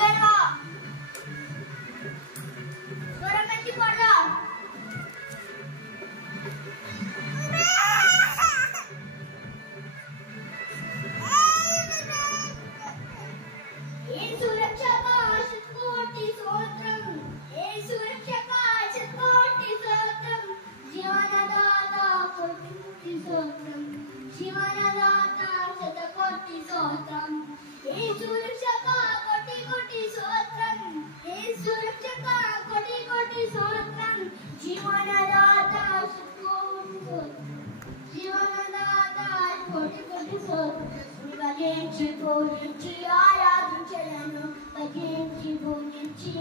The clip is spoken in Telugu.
గట్టిగా స్వరం ఎత్తి పాడరా. యేసు రక్షక శతకోటి స్తోత్రం, యేసు రక్షక శతకోటి స్తోత్రం, జీవనదాత కోటి స్తోత్రం, జీవనదాత శతకోటి స్తోత్రం, యేసు రక్షక కోటి కోటి స్తోత్రం, యేసు రక్షక కోటి కోటి స్తోత్రం, జీవనదాత శతకోటి స్తోత్రం, జీవనదాత కోటి కోటి స్తోత్రం. భజించి పూజించి ఆరాధించెదను, భజించి పూజించి